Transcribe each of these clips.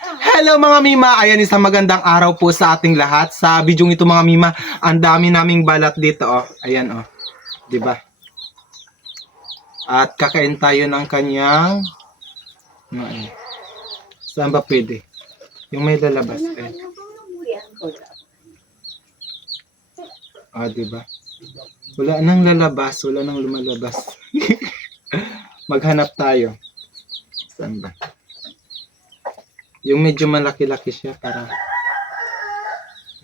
Hello mga Mima! Ayan, isang magandang araw po sa ating lahat. Sa bidyong ito mga Mima, ang dami naming balat dito oh. Ayan oh. 'Di ba? At kakain tayo ng kanyang saan ba pwede? Yung may lalabas eh. Ah, 'di ba? Wala nang lalabas, wala nang lumalabas. Maghanap tayo. Saan ba? Yung medyo malaki-laki siya para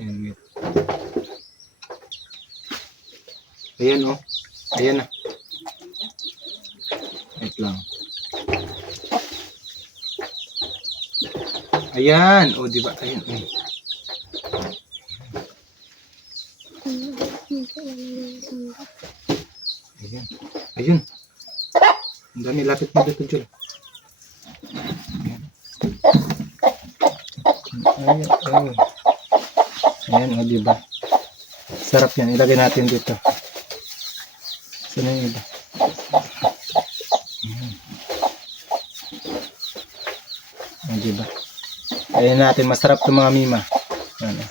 ayan, ayan oh. Ayan na. Wait lang. Ayan. O, di ba? Ayan. Ayan. Ayan. Ayun. Ang dami. Lapit mo dito, Jul. Ayan. Ayan. Ayan, o, di ba? Sarap yan. Ilagay natin dito. Saan yung iba? O, di ba? Ayan natin. Masarap ito mga Mima. Ano?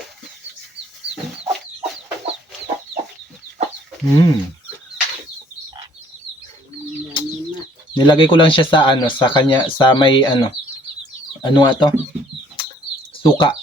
Nilagay ko lang siya sa ano, sa kanya, sa may ano nga to? Suka.